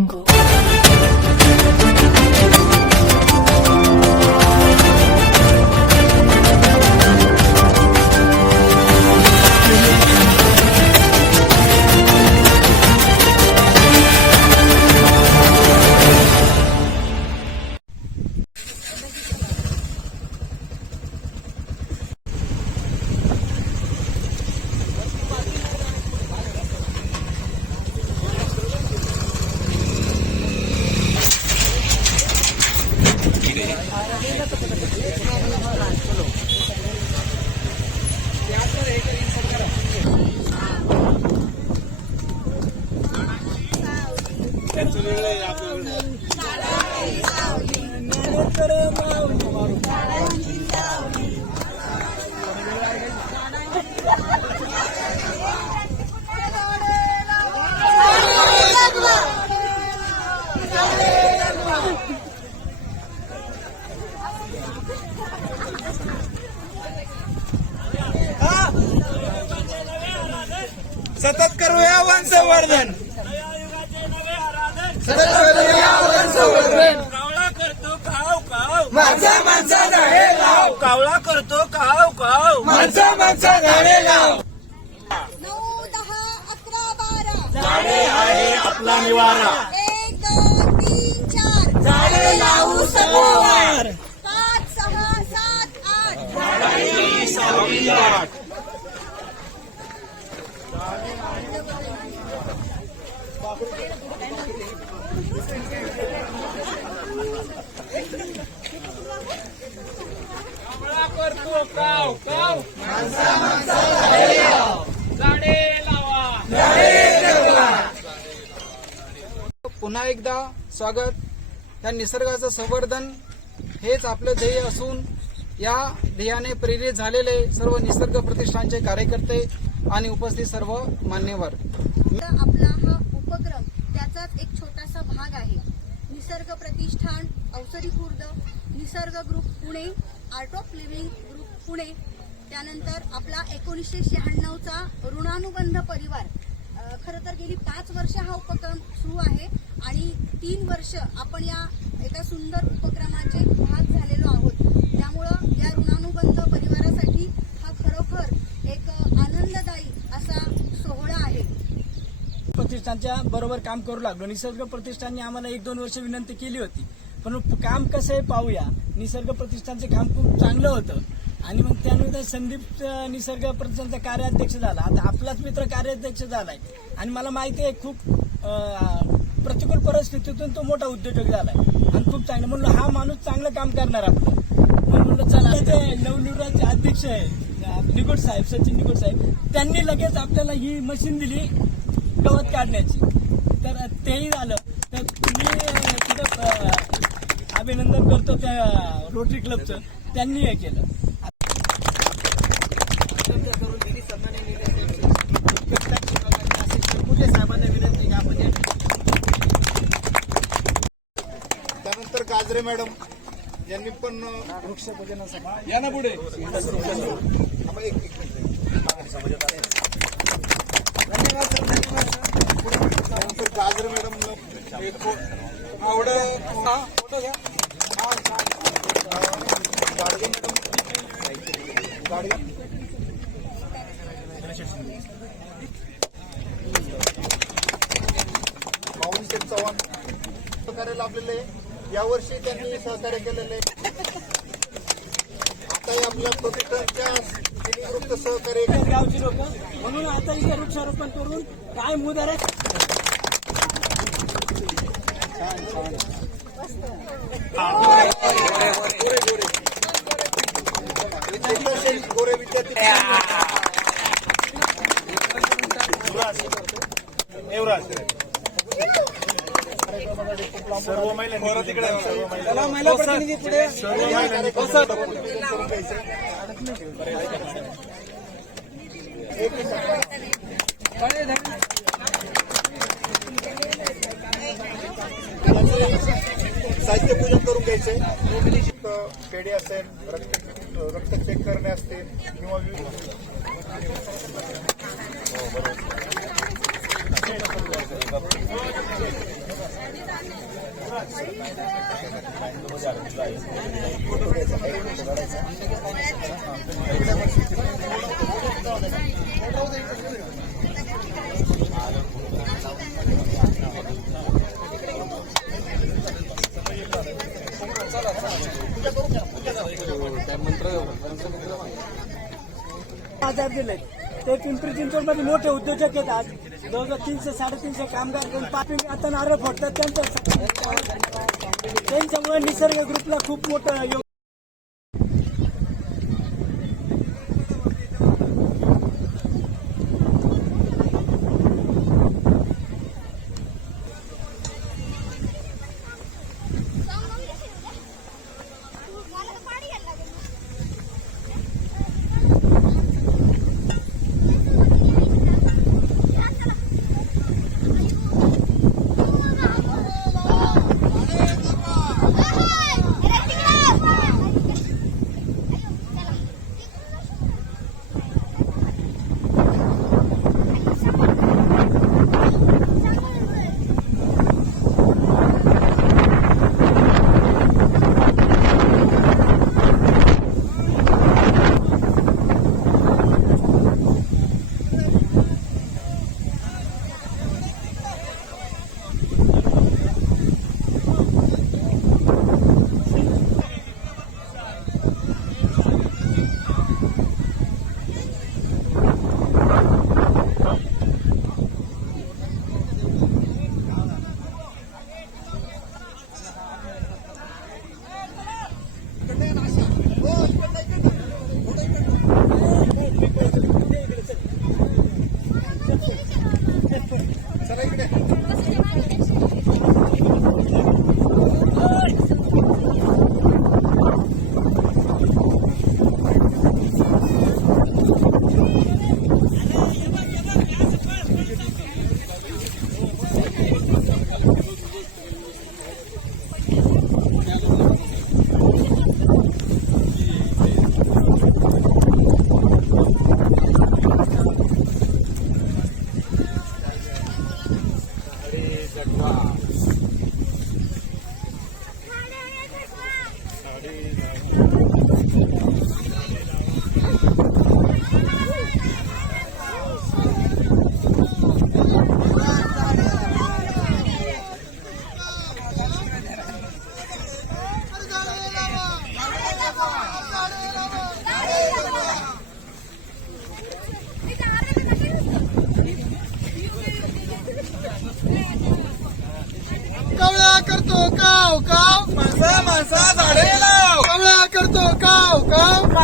सतत सतत करूया वन संवर्धन कावळा करतो काव काव माणसा माणसा झाडे लाव कावळा करतो काव काव माणसा माणसा झाडे लाव नऊ दहा अकरा बारा झाडे आहे आपला निवारा एक दोन तीन चार झाडे लावू सगोवार पाच सहा सात आठ कावळा काव काव. झाडे लावा. पुन्हा एकदा स्वागत. या निसर्गाचं संवर्धन हेच आपलं ध्येय असून या ध्येयाने प्रेरित झालेले सर्व निसर्ग प्रतिष्ठानचे कार्यकर्ते आणि उपस्थित सर्व मान्यवर. आपला हा उपक्रम त्याचाच एक छोटासा भाग आहे. निसर्ग प्रतिष्ठान औषधी खुर्द निसर्ग group Pune art of living Pune. त्यानंतर आपला एकोणीसशे शहाण्णवचा ऋणानुबंध परिवार. खरं तर गेली पाच वर्ष हा उपक्रम सुरू आहे आणि तीन वर्ष आपण या एका सुंदर उपक्रमाचे भाग झालेलो आहोत. त्यामुळं या ऋणानुबंध परिवारासाठी हा खरोखर एक आनंददायी असा सोहळा आहे. प्रतिष्ठानच्या बरोबर काम करू लागलो. निसर्ग प्रतिष्ठानने आम्हाला एक दोन वर्ष विनंती केली होती. पण काम कसं आहे पाहूया. निसर्ग प्रतिष्ठानचं काम खूप चांगलं होतं. आणि मग त्यानंतर संदीप निसर्ग प्रतिष्ठानचा कार्याध्यक्ष झाला. आता आपलाच मित्र कार्याध्यक्ष झालाय. आणि मला माहिती आहे खूप प्रतिकूल परिस्थितीतून तो मोठा उद्योजक झालाय. आणि खूप चांगलं म्हणलं हा माणूस चांगलं काम करणार आपलं. म्हणून म्हणलं चला ते नवनिर्वाचे अध्यक्ष आहे निगोड साहेब सचिन निगोड साहेब त्यांनी लगेच आपल्याला ही मशीन दिली गवत काढण्याची. तर तेही झालं. तर मी अं, तिथं अभिनंदन करतो त्या रोटरी क्लबचं त्यांनी हे केलं साहेबांना विनंती आहे की आपण या काजरे मॅडम यांनी पण वृक्षपूजनासाठी या ना पुढे. काजरे एक- गाजरे मॅडम एक आवड गाडगे. मॅडम गाडगे चव्हाण सहकार्य आहे. यावर्षी त्यांनी सहकार्य केलेले आहे. आता आपल्या तिन्ही ग्रुपचं सहकार्य गावची लोक म्हणून आता इथे वृक्षारोपण करून काय मुदार विद्यार्थी गोरे विद्यार्थी सर्व महिला महिला प्रतिनिधी पुढे. साहित्य पूजन करून घ्यायचंय. पेढे असेल रक्त रक्त चेक करणे असतील किंवा विविध आजार दिले ते पिंपरी चिंचवडमध्ये मोठे उद्योजक आहेत आज. जवळजवळ तीनशे साडेतीनशे कामगार घेऊन पापिंग आता नारळ फोडतात. त्यांचं त्यांच्यामुळे निसर्ग ग्रुपला खूप मोठं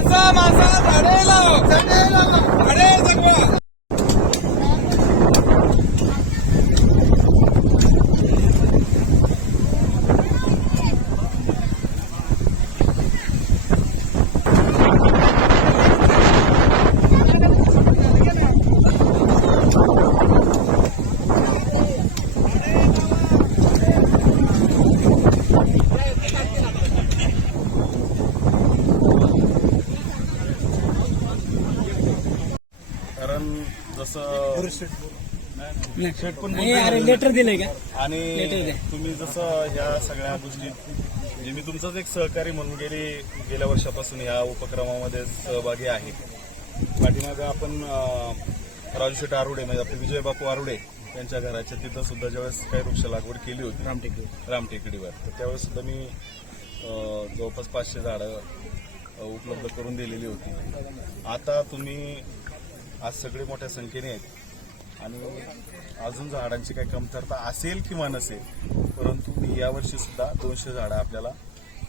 काव माणसा झाडे लाव झाडे लाव झाडे जगवा कारण जसं नाही. अरे लेटर दिलंय का? आणि द्या. तुम्ही जसं ह्या सगळ्या गोष्टी म्हणजे मी तुमचाच एक सहकारी म्हणून गेली गेल्या वर्षापासून या उपक्रमामध्ये सहभागी आहे. पाठीमागं आपण अं, राजू शेठ आरुडे म्हणजे आपले विजय बापू आरुडे त्यांच्या घराच्या तिथं सुद्धा ज्यावेळेस काही वृक्ष लागवड केली होती रामटेकडी रामटेकडीवर तर त्यावेळेस सुद्धा मी अं, जवळपास पाचशे झाडं अं, उपलब्ध करून दिलेली होती. आता तुम्ही आज सगळे मोठ्या संख्येने आहेत. आणि अजून झाडांची काही कमतरता असेल किंवा नसेल परंतु मी यावर्षी सुद्धा दोनशे झाडं आपल्याला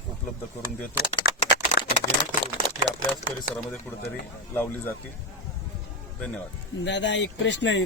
उपलब्ध करून देतो. की जेणेकरून ती आपल्याच परिसरामध्ये कुठेतरी लावली जातील. धन्यवाद. दादा एक प्रश्न आहे.